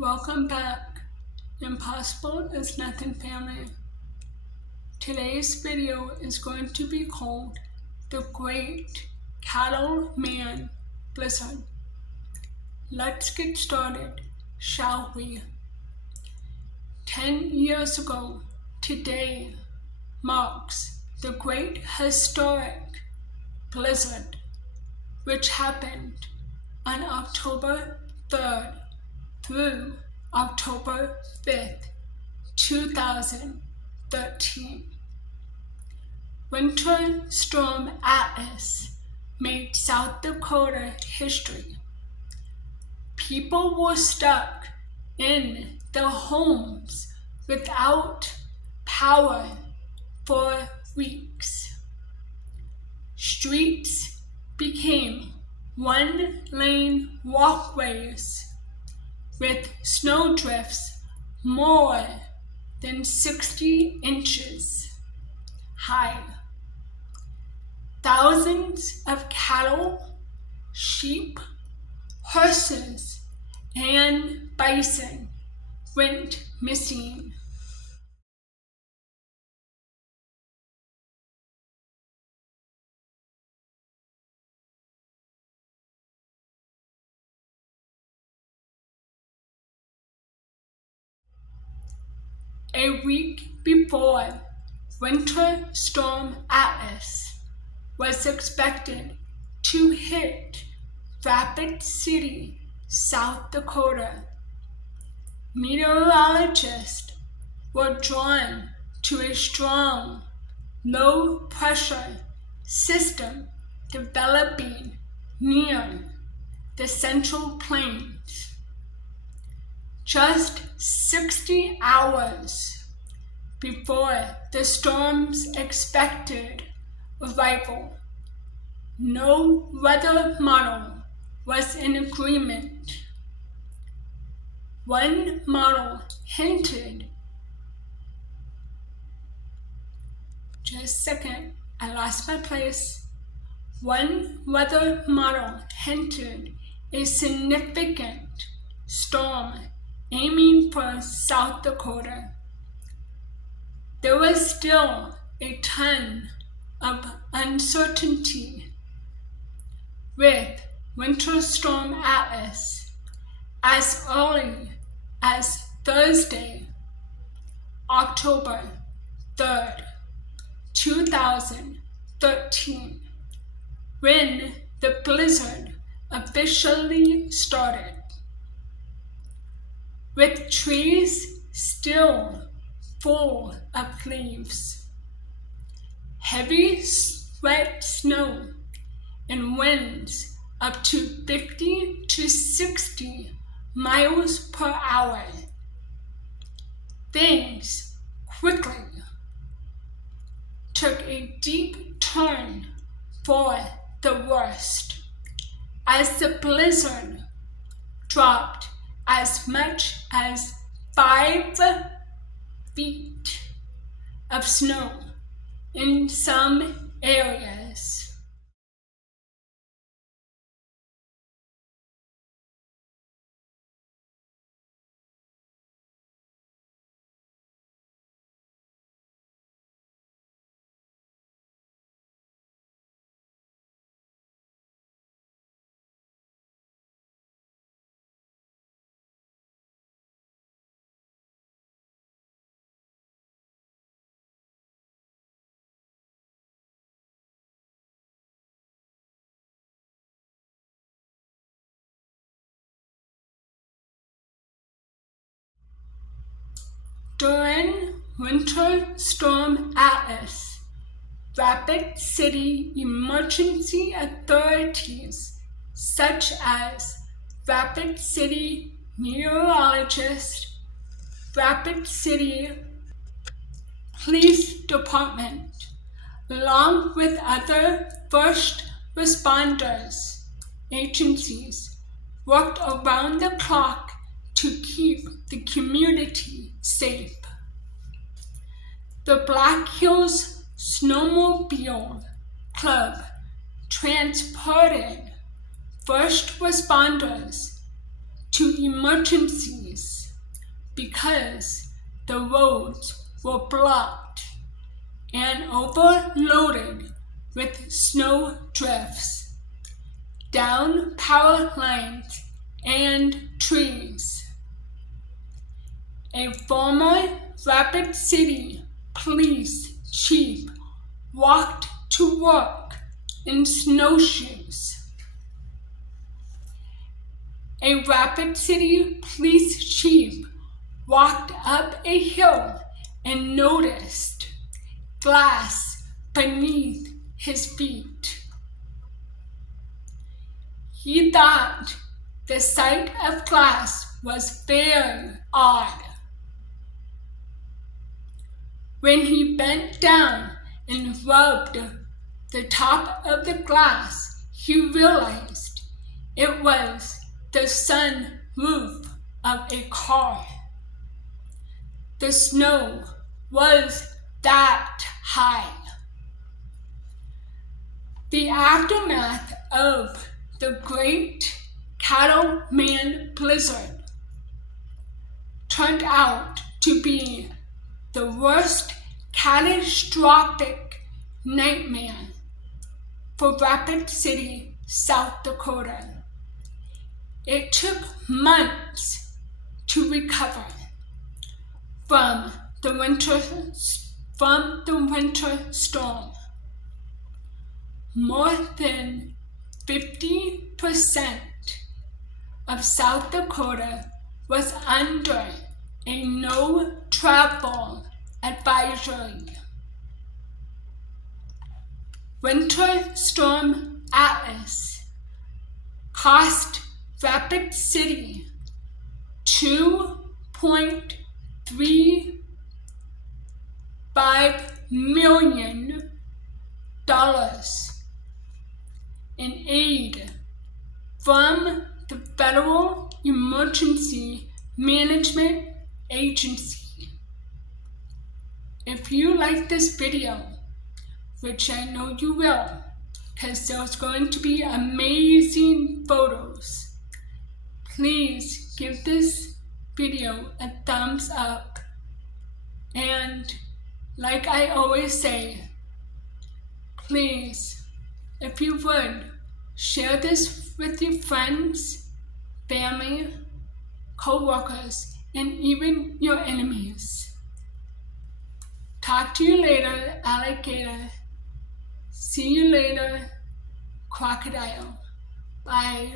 Welcome back, Impossible is Nothing family. Today's video is going to be called The Great Cattleman Blizzard. Let's get started, shall we? 10 years ago, today marks the Great Historic Blizzard, which happened on October 3rd through October 5th, 2013. Winter Storm Atlas made South Dakota history. People were stuck in their homes without power for weeks. Streets became one-lane walkways with snowdrifts more than 60 inches high. Thousands of cattle, sheep, horses, and bison went missing. A week before Winter Storm Atlas was expected to hit Rapid City, South Dakota, meteorologists were drawn to a strong, low-pressure system developing near the Central Plains. Just 60 hours before the storm's expected arrival, no weather model was in agreement. One model hinted, just a second, I lost my place. One weather model hinted a significant storm aiming for South Dakota. There was still a ton of uncertainty with Winter Storm Atlas as early as Thursday, October 3rd, 2013, when the blizzard officially started. With trees still full of leaves, heavy wet snow, and winds up to 50 to 60 miles per hour. Things quickly took a deep turn for the worst as the blizzard dropped as much as 5 feet of snow in some areas. During Winter Storm Atlas, Rapid City emergency authorities such as Rapid City Meteorologist, Rapid City Police Department, along with other first responders agencies, worked around the clock to keep the community safe. The Black Hills Snowmobile Club transported first responders to emergencies because the roads were blocked and overloaded with snow drifts down power lines and trees. A former Rapid City police chief walked to work in snowshoes. A Rapid City police chief walked up a hill and noticed glass beneath his feet. He thought the sight of glass was very odd. When he bent down and rubbed the top of the glass, he realized it was the sunroof of a car. The snow was that high. The aftermath of the Great Cattleman blizzard turned out to be the worst catastrophic nightmare for Rapid City, South Dakota. It took months to recover from the winter storm. More than 50% of South Dakota was under a no travel advisory. Winter Storm Atlas cost Rapid City $2.35 million in aid from the Federal Emergency Management Agency. If you like this video, which I know you will, because there's going to be amazing photos, please give this video a thumbs up. And like I always say, please, if you would, share this with your friends, family, co-workers, and even your enemies. Talk to you later, alligator. See you later, crocodile. Bye.